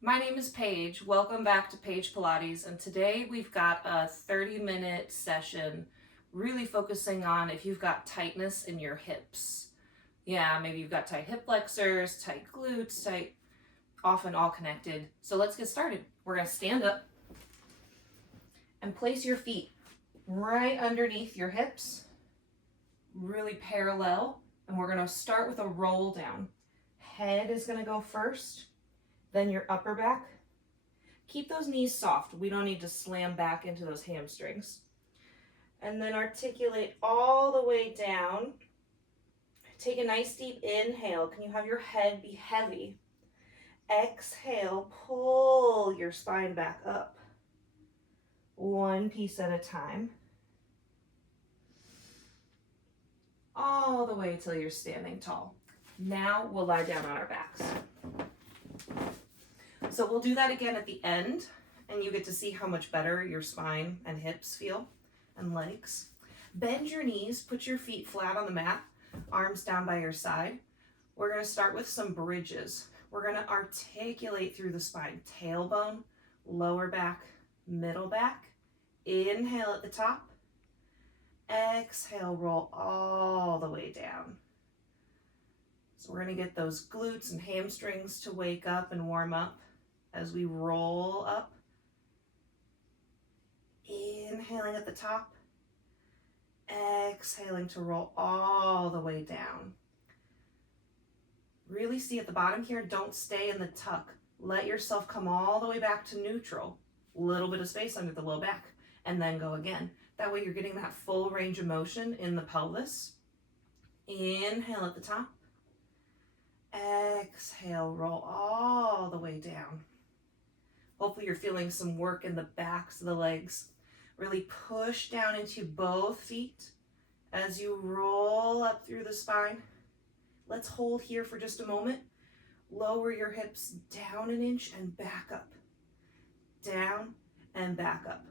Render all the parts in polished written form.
My name is Paige. Welcome back to Paige Pilates, and today we've got a 30-minute session really focusing on if you've got tightness in your hips. Yeah, maybe you've got tight hip flexors, tight glutes, tight, often all connected. So let's get started. We're going to stand up and place your feet right underneath your hips, really parallel, and we're going to start with a roll down. Head is going to go first, then your upper back. Keep those knees soft. We don't need to slam back into those hamstrings. And then articulate all the way down. Take a nice deep inhale. Can you have your head be heavy? Exhale, pull your spine back up. One piece at a time. All the way till you're standing tall. Now we'll lie down on our backs. So we'll do that again at the end, and you get to see how much better your spine and hips feel, and legs. Bend your knees, put your feet flat on the mat, arms down by your side. We're going to start with some bridges. We're going to articulate through the spine, tailbone, lower back, middle back. Inhale at the top. Exhale, roll all the way down. So we're going to get those glutes and hamstrings to wake up and warm up as we roll up. Inhaling at the top. Exhaling to roll all the way down. Really see at the bottom here, don't stay in the tuck. Let yourself come all the way back to neutral. Little bit of space under the low back, and then go again. That way you're getting that full range of motion in the pelvis. Inhale at the top. Exhale, roll all the way down. Hopefully you're feeling some work in the backs of the legs. Really push down into both feet as you roll up through the spine. Let's hold here for just a moment. Lower your hips down an inch and back up. Down and back up.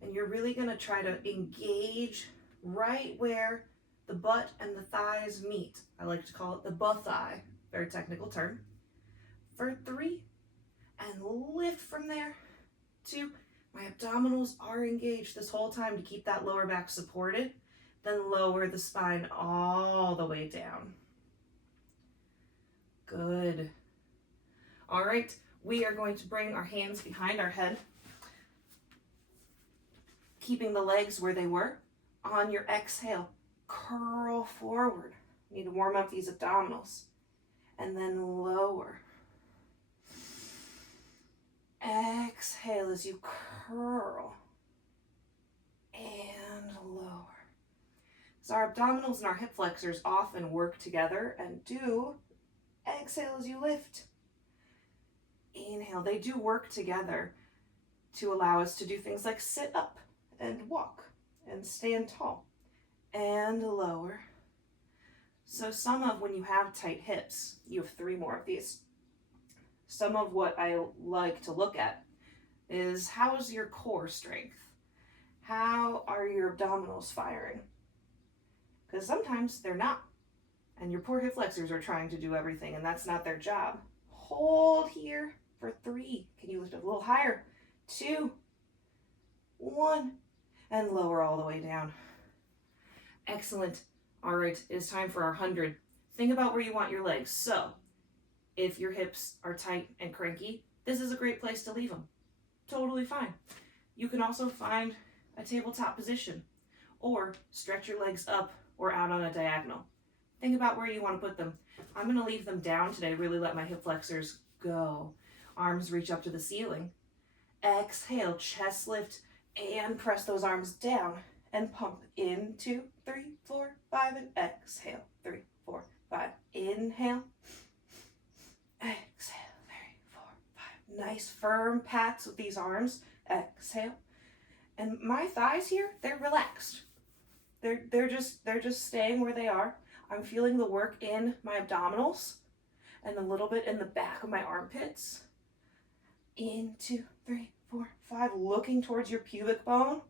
And you're really going to try to engage right where the butt and the thighs meet. I like to call it the butt thigh. Very technical term. For 3, and lift from there. 2, my abdominals are engaged this whole time to keep that lower back supported. Then lower the spine all the way down. Good. All right, we are going to bring our hands behind our head, keeping the legs where they were. On your exhale, curl forward. You need to warm up these abdominals. And then lower. Exhale as you curl and lower. So our abdominals and our hip flexors often work together and do. Exhale as you lift. Inhale. They do work together to allow us to do things like sit up and walk and stand tall and lower. So some of when you have tight hips, you have 3 more of these. Some of what I like to look at is how's your core strength? How are your abdominals firing? Because sometimes they're not. And your poor hip flexors are trying to do everything, and that's not their job. Hold here for 3. Can you lift up a little higher? 2, 1, and lower all the way down. Excellent. All right, it's time for our 100. Think about where you want your legs. So, if your hips are tight and cranky, this is a great place to leave them. Totally fine. You can also find a tabletop position or stretch your legs up or out on a diagonal. Think about where you want to put them. I'm going to leave them down today, really let my hip flexors go. Arms reach up to the ceiling. Exhale, chest lift, and press those arms down and pump in 2, 3, 4, 5, and exhale. 3, 4, 5. Inhale. Exhale. 3, 4, 5. Nice firm pats with these arms. Exhale. And my thighs here, they're relaxed. They're just staying where they are. I'm feeling the work in my abdominals and a little bit in the back of my armpits. In 2, 3, 4, 5. Looking towards your pubic bone.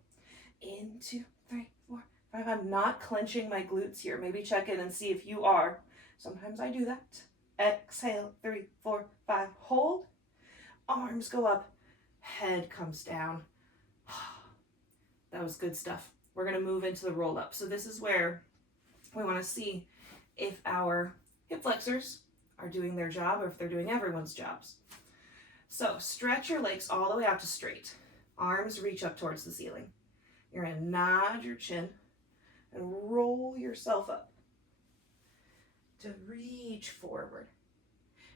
In 2, 3, 4, 5. I'm not clenching my glutes here. Maybe check in and see if you are. Sometimes I do that. Exhale, 3, 4, 5. Hold. arms go up, head comes down. That was good stuff. We're gonna move into the roll up. So this is where we wanna see if our hip flexors are doing their job or if they're doing everyone's jobs. So stretch your legs all the way out to straight. Arms reach up towards the ceiling. You're gonna nod your chin and roll yourself up to reach forward.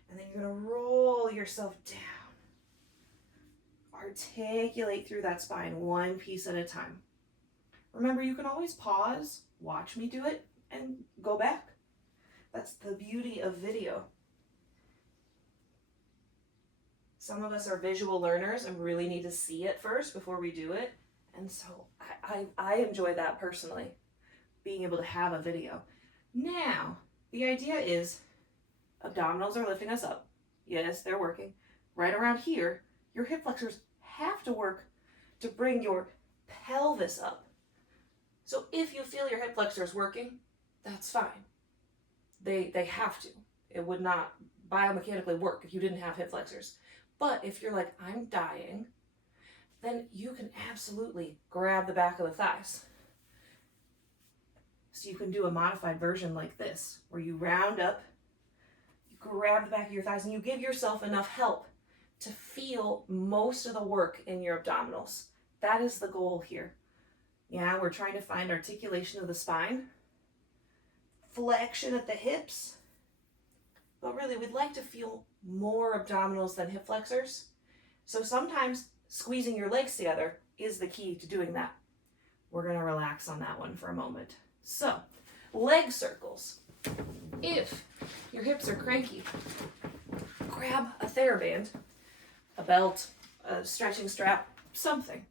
And then you're gonna roll yourself down. Articulate through that spine, one piece at a time. Remember, you can always pause, watch me do it, and go back. That's the beauty of video. Some of us are visual learners and really need to see it first before we do it. And so I enjoy that personally, being able to have a video. Now, the idea is abdominals are lifting us up. Yes, they're working. Right around here, your hip flexors have to work to bring your pelvis up. So if you feel your hip flexors working, that's fine. They have to. It would not biomechanically work if you didn't have hip flexors. But if you're like, I'm dying, then you can absolutely grab the back of the thighs. So you can do a modified version like this, where you round up, you grab the back of your thighs, and you give yourself enough help to feel most of the work in your abdominals. That is the goal here. Yeah, we're trying to find articulation of the spine, flexion at the hips, but really we'd like to feel more abdominals than hip flexors. So sometimes squeezing your legs together is the key to doing that. We're gonna relax on that one for a moment. So, leg circles. If your hips are cranky, grab a TheraBand, a belt, a stretching strap, something.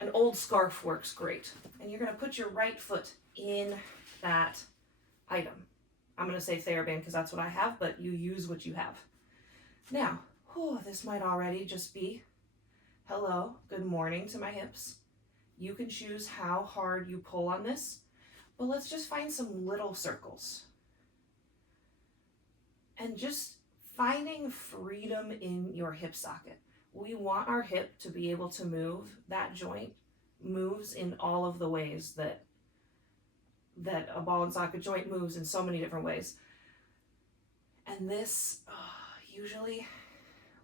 An old scarf works great. And you're gonna put your right foot in that item. I'm gonna say TheraBand because that's what I have, but you use what you have. Now, this might already just be hello, good morning to my hips. You can choose how hard you pull on this, but let's just find some little circles. And just finding freedom in your hip socket. We want our hip to be able to move. That joint moves in all of the ways that a ball and socket joint moves in so many different ways. And this usually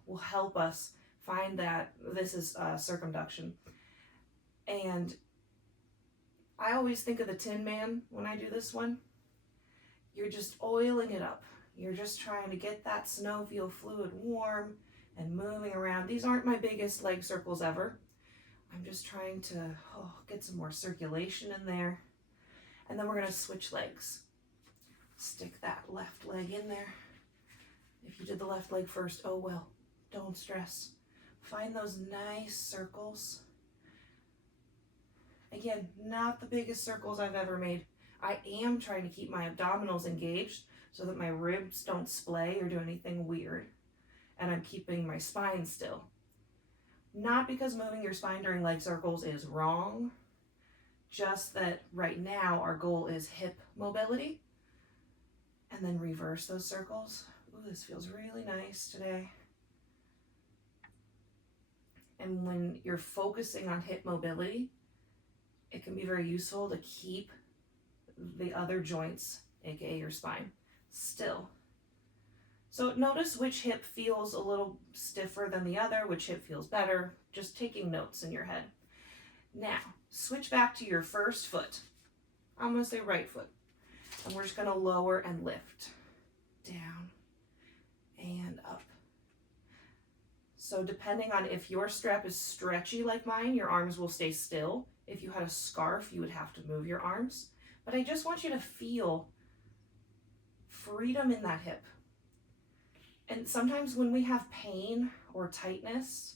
will help us find that this is circumduction. And I always think of the Tin Man when I do this one. You're just oiling it up. You're just trying to get that synovial fluid warm and moving around. These aren't my biggest leg circles ever. I'm just trying to get some more circulation in there. And then we're gonna switch legs. Stick that left leg in there. If you did the left leg first, oh well, don't stress. Find those nice circles. Again, not the biggest circles I've ever made. I am trying to keep my abdominals engaged so that my ribs don't splay or do anything weird. And I'm keeping my spine still. Not because moving your spine during leg circles is wrong, just that right now our goal is hip mobility. And then reverse those circles. Ooh, this feels really nice today. And when you're focusing on hip mobility, it can be very useful to keep the other joints, aka your spine, still. So notice which hip feels a little stiffer than the other, which hip feels better, just taking notes in your head. Now, switch back to your first foot. I'm gonna say right foot. And we're just gonna lower and lift. Down and up. So depending on if your strap is stretchy like mine, your arms will stay still. If you had a scarf, you would have to move your arms. But I just want you to feel freedom in that hip. And sometimes when we have pain or tightness,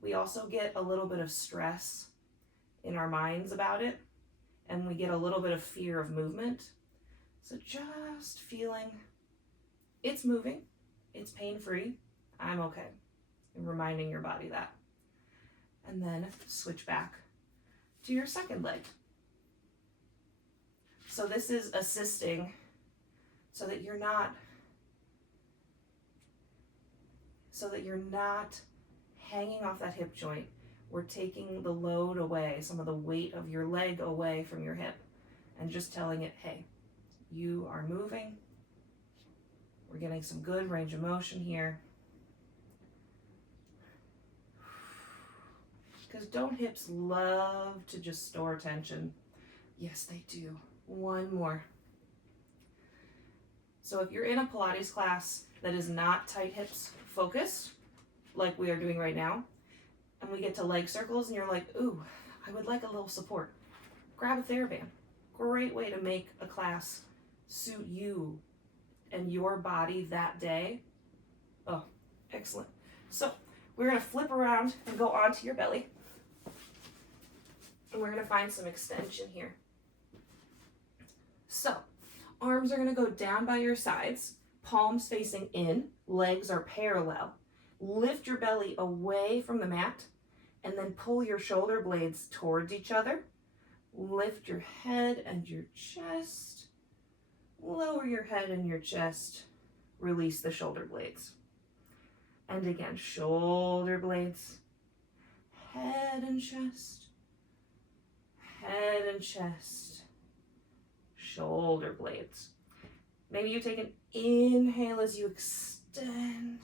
we also get a little bit of stress in our minds about it, and we get a little bit of fear of movement. So just feeling it's moving, it's pain-free, I'm okay, and reminding your body that. And then switch back to your second leg. So this is assisting so that you're not so that you're not hanging off that hip joint. We're taking the load away, some of the weight of your leg away from your hip, and just telling it, hey, you are moving. We're getting some good range of motion here. Because don't hips love to just store tension? Yes, they do. One more. So if you're in a Pilates class that is not tight hips focused, like we are doing right now, and we get to leg circles and you're like, ooh, I would like a little support, grab a TheraBand. Great way to make a class suit you and your body that day. Oh, excellent. So we're gonna flip around and go onto your belly. And we're gonna find some extension here. So arms are gonna go down by your sides, palms facing in, legs are parallel. Lift your belly away from the mat and then pull your shoulder blades towards each other. Lift your head and your chest. Lower your head and your chest. Release the shoulder blades. And again, shoulder blades, head and chest, head and chest, shoulder blades. Maybe you take an inhale as you extend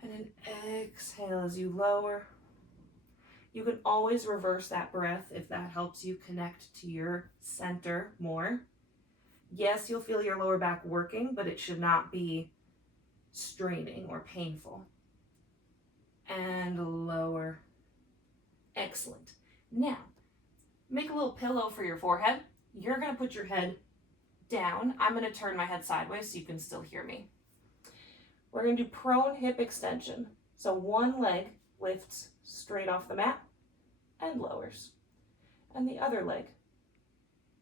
and an exhale as you lower. You can always reverse that breath if that helps you connect to your center more. Yes, you'll feel your lower back working, but it should not be straining or painful. And lower. Excellent. Now, make a little pillow for your forehead. You're going to put your head down. I'm going to turn my head sideways so you can still hear me. We're going to do prone hip extension. So one leg lifts straight off the mat and lowers. And the other leg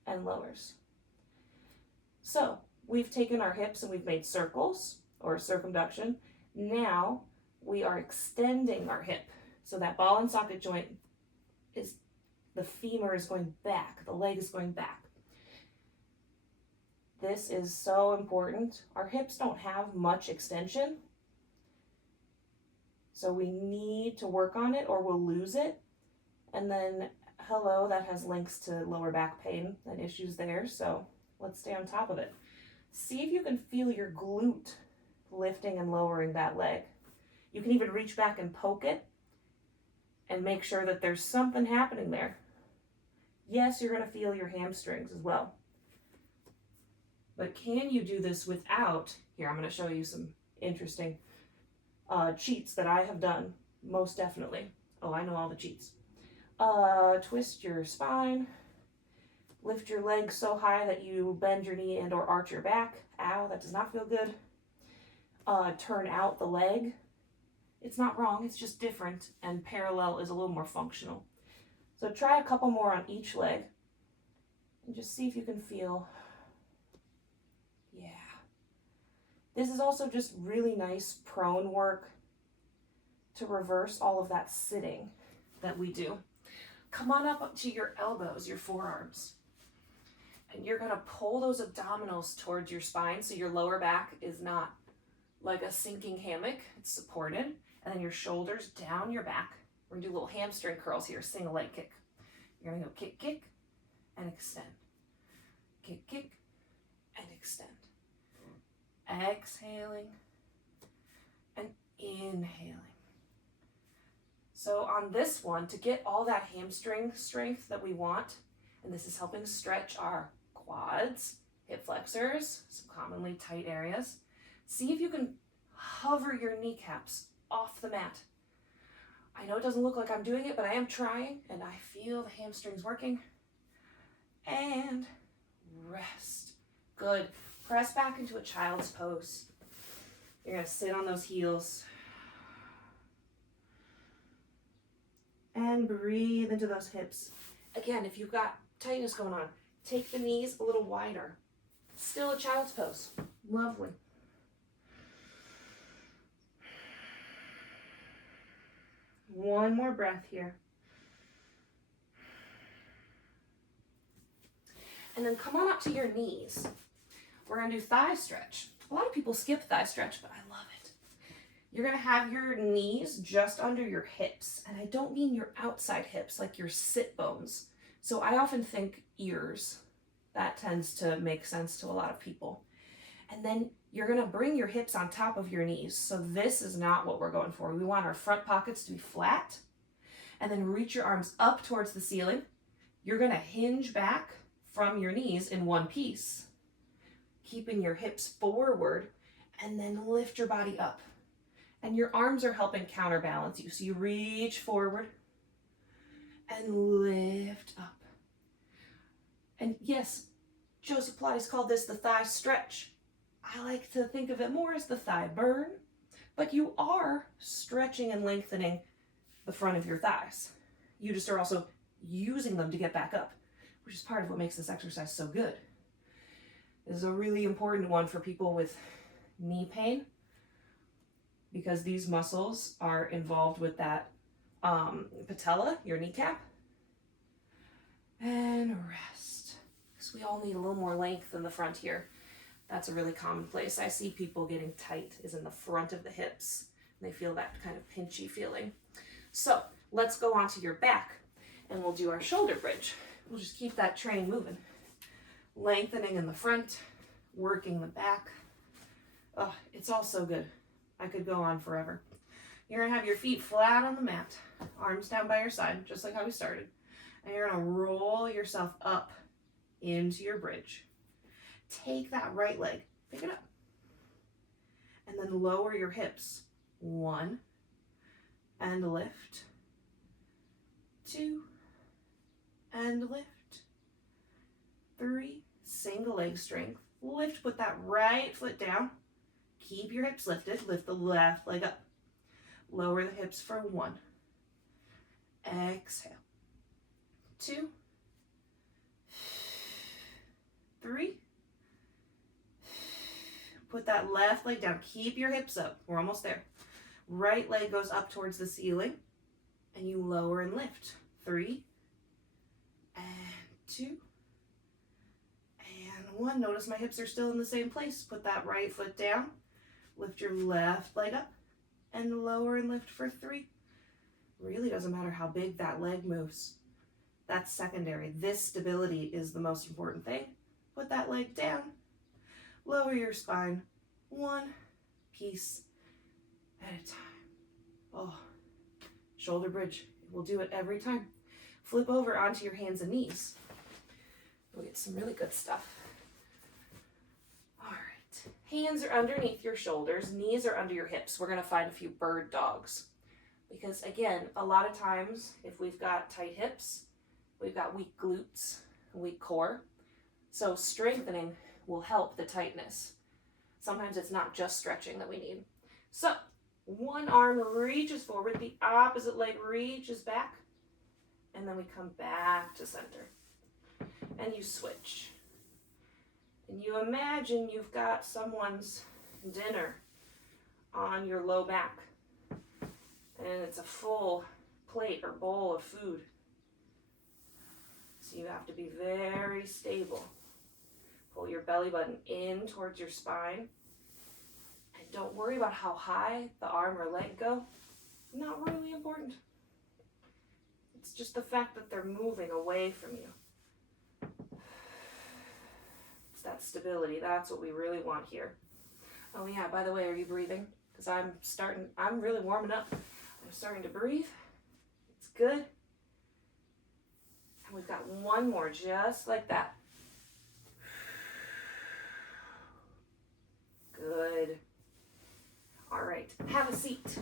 and lowers. So we've taken our hips and we've made circles or circumduction. Now we are extending our hip. So that ball and socket joint is, the femur is going back, the leg is going back. This is so important. Our hips don't have much extension, so we need to work on it or we'll lose it. And then, hello, that has links to lower back pain and issues there, so let's stay on top of it. See if you can feel your glute lifting and lowering that leg. You can even reach back and poke it and make sure that there's something happening there. Yes, you're going to feel your hamstrings as well. But can you do this without, here, I'm going to show you some interesting cheats that I have done, most definitely. Oh, I know all the cheats. Twist your spine, lift your leg so high that you bend your knee and or arch your back. Ow, that does not feel good. Turn out the leg. It's not wrong, it's just different, and parallel is a little more functional. So try a couple more on each leg, and just see if you can feel. Yeah. This is also just really nice prone work to reverse all of that sitting that we do. Come on up to your elbows, your forearms. And you're gonna pull those abdominals towards your spine so your lower back is not like a sinking hammock, it's supported. And then your shoulders down your back. We're gonna do little hamstring curls here, single leg kick. You're gonna go kick, kick, and extend. Kick, kick, and extend. Exhaling and inhaling. So on this one, to get all that hamstring strength that we want, and this is helping stretch our quads, hip flexors, some commonly tight areas, see if you can hover your kneecaps off the mat. I know it doesn't look like I'm doing it, but I am trying, and I feel the hamstrings working. And rest. Good. Press back into a child's pose. You're going to sit on those heels. And breathe into those hips. Again, if you've got tightness going on, take the knees a little wider. Still a child's pose. Lovely. One more breath here. And then come on up to your knees. We're going to do thigh stretch. A lot of people skip thigh stretch, but I love it. You're gonna have your knees just under your hips. And I don't mean your outside hips, like your sit bones. So I often think ears. That tends to make sense to a lot of people. And then you're gonna bring your hips on top of your knees. So this is not what we're going for. We want our front pockets to be flat. And then reach your arms up towards the ceiling. You're gonna hinge back from your knees in one piece, keeping your hips forward, and then lift your body up. And your arms are helping counterbalance you. So you reach forward and lift up. And yes, Joseph Pilates called this the thigh stretch. I like to think of it more as the thigh burn, but you are stretching and lengthening the front of your thighs. You just are also using them to get back up, which is part of what makes this exercise so good. This is a really important one for people with knee pain, because these muscles are involved with that patella, your kneecap. And rest, because we all need a little more length in the front here. That's a really common place. I see people getting tight is in the front of the hips. They feel that kind of pinchy feeling. So let's go onto your back and we'll do our shoulder bridge. We'll just keep that train moving. Lengthening in the front, working the back. Oh, it's all so good. I could go on forever. You're gonna have your feet flat on the mat, arms down by your side, just like how we started. And you're gonna roll yourself up into your bridge. Take that right leg, pick it up, and then lower your hips. 1, and lift. 2, and lift. 3, single leg strength. Lift, put that right foot down. Keep your hips lifted. Lift the left leg up. Lower the hips for 1. Exhale. 2, 3. Put that left leg down. Keep your hips up. We're almost there. Right leg goes up towards the ceiling, and you lower and lift. 3, and 2, and 1. Notice my hips are still in the same place. Put that right foot down. Lift your left leg up, and lower and lift for 3. Really doesn't matter how big that leg moves. That's secondary. This stability is the most important thing. Put that leg down. Lower your spine, 1 piece at a time. Oh, shoulder bridge. We'll do it every time. Flip over onto your hands and knees. We'll get some really good stuff. All right. Hands are underneath your shoulders. Knees are under your hips. We're going to find a few bird dogs. Because again, a lot of times, if we've got tight hips, we've got weak glutes, weak core. So strengthening will help the tightness. Sometimes it's not just stretching that we need. So one arm reaches forward, the opposite leg reaches back, and then we come back to center. And you switch. And you imagine you've got someone's dinner on your low back. And it's a full plate or bowl of food. So you have to be very stable. Pull your belly button in towards your spine. And don't worry about how high the arm or leg go. Not really important. It's just the fact that they're moving away from you. It's that stability. That's what we really want here. Oh yeah, by the way, are you breathing? Because I'm really warming up. I'm starting to breathe. It's good. And we've got one more just like that. Good. All right, have a seat.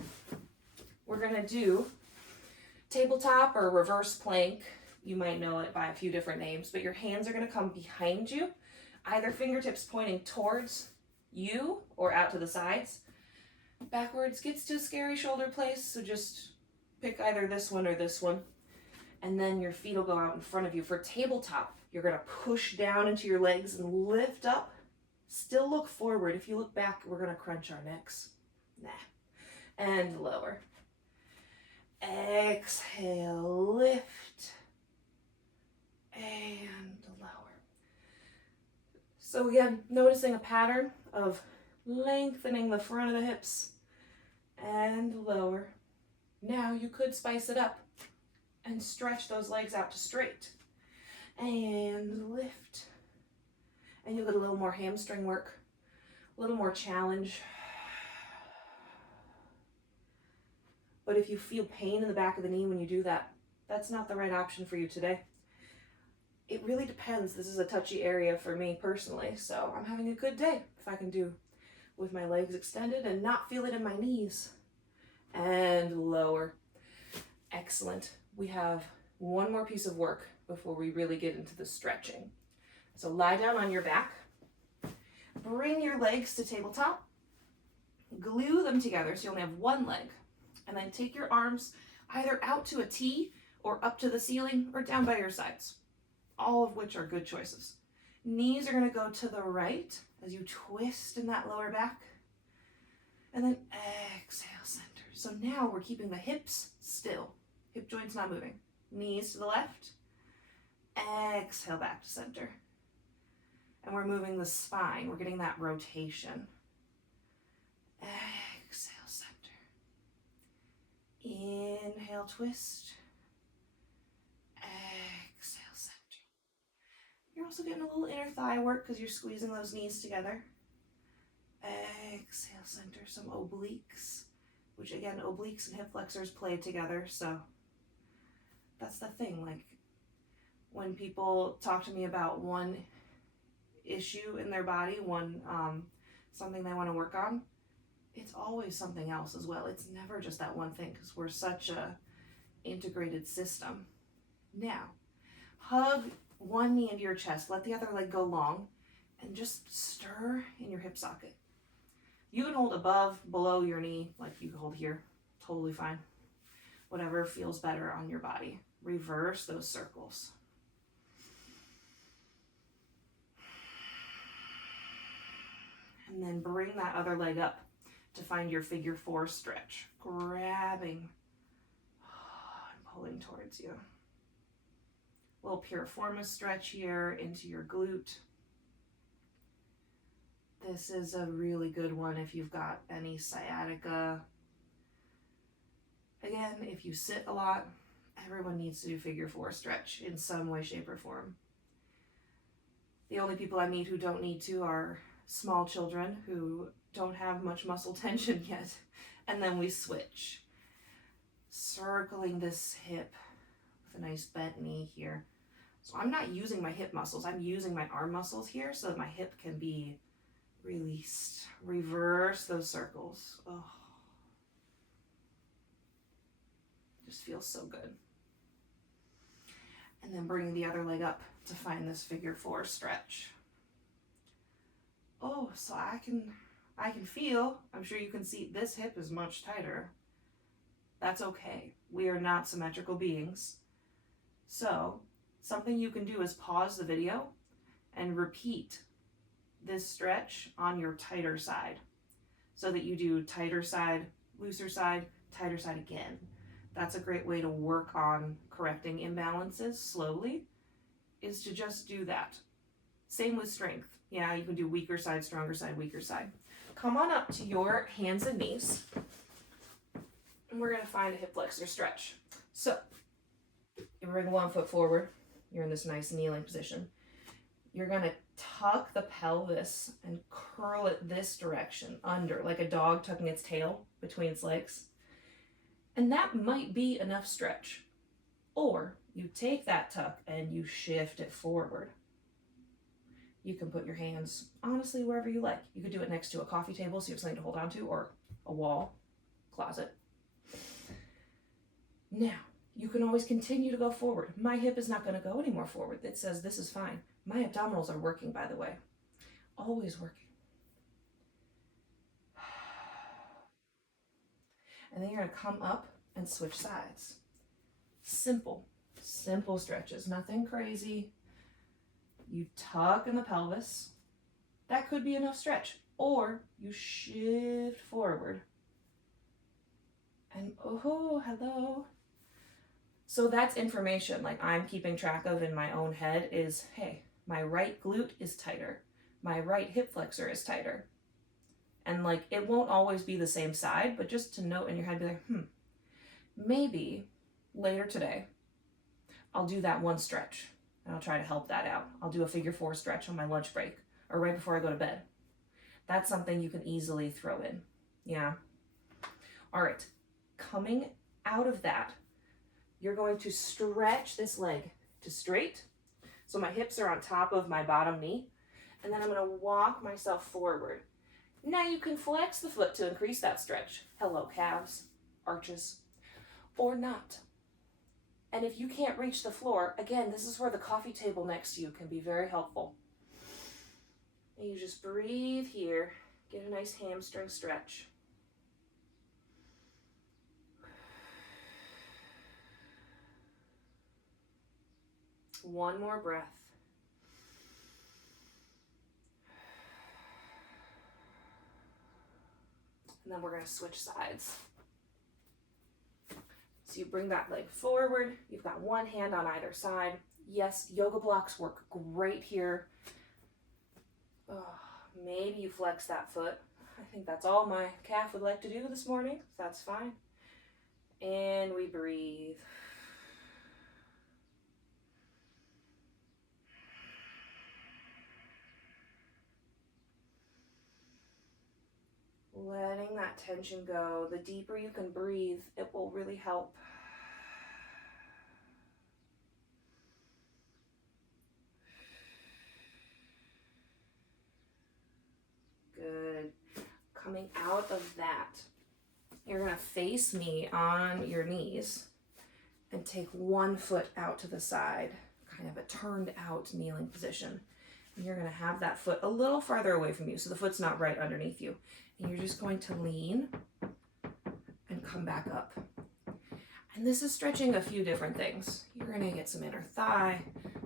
We're gonna do tabletop or reverse plank. You might know it by a few different names, but your hands are gonna come behind you, either fingertips pointing towards you or out to the sides. Backwards gets to a scary shoulder place, so just pick either this one or this one. And then your feet will go out in front of you. For tabletop, you're gonna push down into your legs and lift up. Still look forward. If you look back, we're gonna crunch our necks. Nah. And lower. Exhale, lift. And lower. So again, noticing a pattern of lengthening the front of the hips and lower. Now you could spice it up and stretch those legs out to straight. And lift. And you'll get a little more hamstring work, a little more challenge. But if you feel pain in the back of the knee when you do that, that's not the right option for you today. It really depends. This is a touchy area for me personally, so I'm having a good day if I can do with my legs extended and not feel it in my knees. And lower. Excellent. We have one more piece of work before we really get into the stretching. So lie down on your back. Bring your legs to tabletop. Glue them together so you only have one leg. And then take your arms either out to a T or up to the ceiling or down by your sides. All of which are good choices. Knees are going to go to the right as you twist in that lower back. And then exhale, center. So now we're keeping the hips still. Hip joints not moving. Knees to the left. Exhale back to center. And we're moving the spine. We're getting that rotation. Exhale, center. Inhale, twist. Exhale, center. You're also getting a little inner thigh work because you're squeezing those knees together. Exhale, center. Some obliques, which again, obliques and hip flexors play together. So that's the thing. Like when people talk to me about one issue in their body, something they want to work on, it's always something else as well. It's never just that one thing because we're such a integrated system. Now, hug one knee into your chest, let the other leg go long, and just stir in your hip socket. You can hold above, below your knee, like you can hold here, totally fine. Whatever feels better on your body. Reverse those circles. And then bring that other leg up to find your figure 4 stretch. Grabbing and pulling towards you. A little piriformis stretch here into your glute. This is a really good one if you've got any sciatica. Again, if you sit a lot, everyone needs to do figure 4 stretch in some way, shape, or form. The only people I meet who don't need to are small children who don't have much muscle tension yet. And then we switch. Circling this hip with a nice bent knee here. So I'm not using my hip muscles. I'm using my arm muscles here so that my hip can be released. Reverse those circles. Oh. Just feels so good. And then bringing the other leg up to find this figure 4 stretch. Oh, so I can feel, I'm sure you can see this hip is much tighter. That's okay. We are not symmetrical beings. So something you can do is pause the video and repeat this stretch on your tighter side so that you do tighter side, looser side, tighter side again. That's a great way to work on correcting imbalances slowly, is to just do that. Same with strength. Yeah, you can do weaker side, stronger side, weaker side. Come on up to your hands and knees. And we're going to find a hip flexor stretch. So, you bring one foot forward. You're in this nice kneeling position. You're going to tuck the pelvis and curl it this direction under, like a dog tucking its tail between its legs. And that might be enough stretch. Or you take that tuck and you shift it forward. You can put your hands, honestly, wherever you like. You could do it next to a coffee table so you have something to hold on to, or a wall, closet. Now, you can always continue to go forward. My hip is not going to go any more forward. It says this is fine. My abdominals are working, by the way. Always working. And then you're going to come up and switch sides. Simple stretches. Nothing crazy. You tuck in the pelvis. That could be enough stretch. Or you shift forward. And oh, hello. So that's information like I'm keeping track of in my own head is, hey, my right glute is tighter. My right hip flexor is tighter. And like, it won't always be the same side, but just to note in your head, be like, maybe later today, I'll do that one stretch and I'll try to help that out. I'll do a figure 4 stretch on my lunch break or right before I go to bed. That's something you can easily throw in. Yeah. All right. Coming out of that, you're going to stretch this leg to straight. So my hips are on top of my bottom knee. And then I'm going to walk myself forward. Now you can flex the foot to increase that stretch. Hello, calves, arches, or not. And if you can't reach the floor, again, this is where the coffee table next to you can be very helpful. And you just breathe here, get a nice hamstring stretch. One more breath. And then we're going to switch sides. So you bring that leg forward. You've got one hand on either side. Yes, yoga blocks work great here. Oh, maybe you flex that foot. I think that's all my calf would like to do this morning. That's fine. And we breathe. Letting that tension go. The deeper you can breathe, it will really help. Good. Coming out of that, you're going to face me on your knees and take one foot out to the side, kind of a turned out kneeling position. And you're going to have that foot a little farther away from you, so the foot's not right underneath you. And you're just going to lean and come back up. And this is stretching a few different things. You're going to get some inner thigh.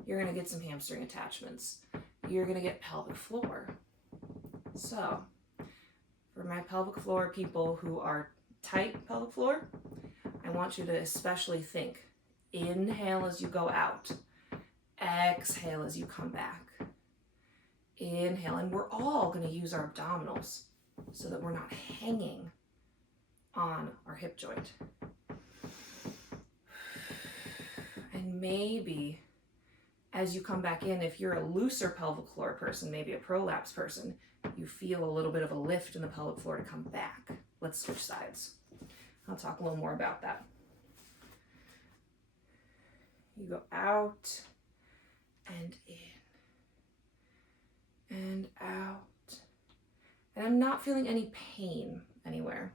You're going to get some hamstring attachments. You're going to get pelvic floor. So for my pelvic floor people who are tight pelvic floor, I want you to especially think, inhale as you go out. Exhale as you come back. Inhale, and we're all going to use our abdominals so that we're not hanging on our hip joint. And maybe as you come back in, if you're a looser pelvic floor person, maybe a prolapse person, you feel a little bit of a lift in the pelvic floor to come back. Let's switch sides. I'll talk a little more about that. You go out and in and out. And I'm not feeling any pain anywhere.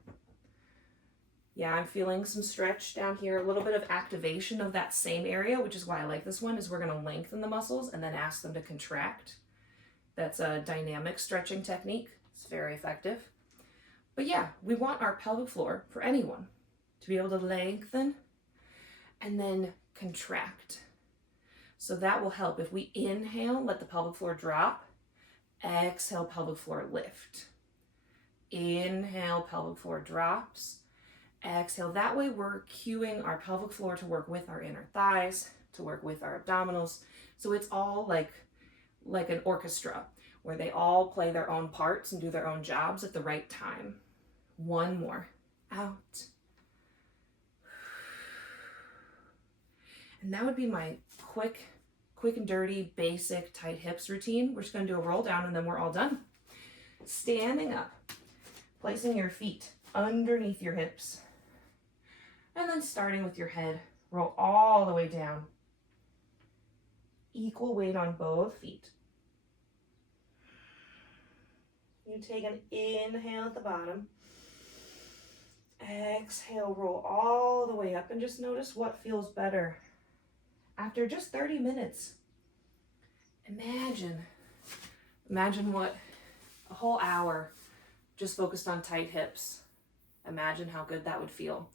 Yeah, I'm feeling some stretch down here, a little bit of activation of that same area, which is why I like this one, is we're going to lengthen the muscles and then ask them to contract. That's a dynamic stretching technique. It's very effective. But yeah, we want our pelvic floor, for anyone, to be able to lengthen and then contract. So that will help. If we inhale, let the pelvic floor drop. Exhale, pelvic floor lift. Inhale, pelvic floor drops. Exhale. That way we're cueing our pelvic floor to work with our inner thighs, to work with our abdominals. So it's all like an orchestra where they all play their own parts and do their own jobs at the right time. One more. Out. And that would be my quick and dirty, basic tight hips routine. We're just going to do a roll down and then we're all done. Standing up, placing your feet underneath your hips, and then starting with your head, roll all the way down. Equal weight on both feet. You take an inhale at the bottom. Exhale, roll all the way up, and just notice what feels better. After just 30 minutes, imagine what a whole hour just focused on tight hips. Imagine how good that would feel.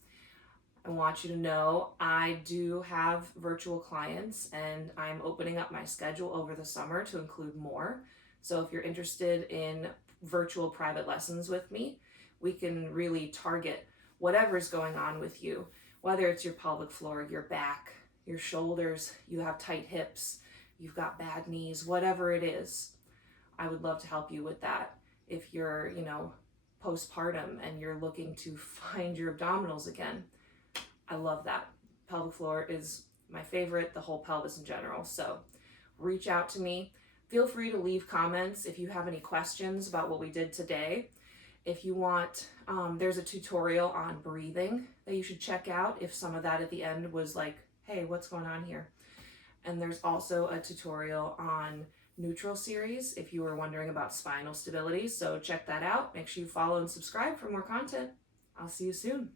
I want you to know I do have virtual clients and I'm opening up my schedule over the summer to include more. So if you're interested in virtual private lessons with me, we can really target whatever's going on with you, whether it's your pelvic floor, your back, your shoulders, you have tight hips, you've got bad knees, whatever it is. I would love to help you with that. If you're, postpartum and you're looking to find your abdominals again. I love that. Pelvic floor is my favorite, the whole pelvis in general. So reach out to me. Feel free to leave comments if you have any questions about what we did today. If you want, there's a tutorial on breathing that you should check out if some of that at the end was like, hey, what's going on here? And there's also a tutorial on neutral series if you were wondering about spinal stability. So check that out. Make sure you follow and subscribe for more content. I'll see you soon.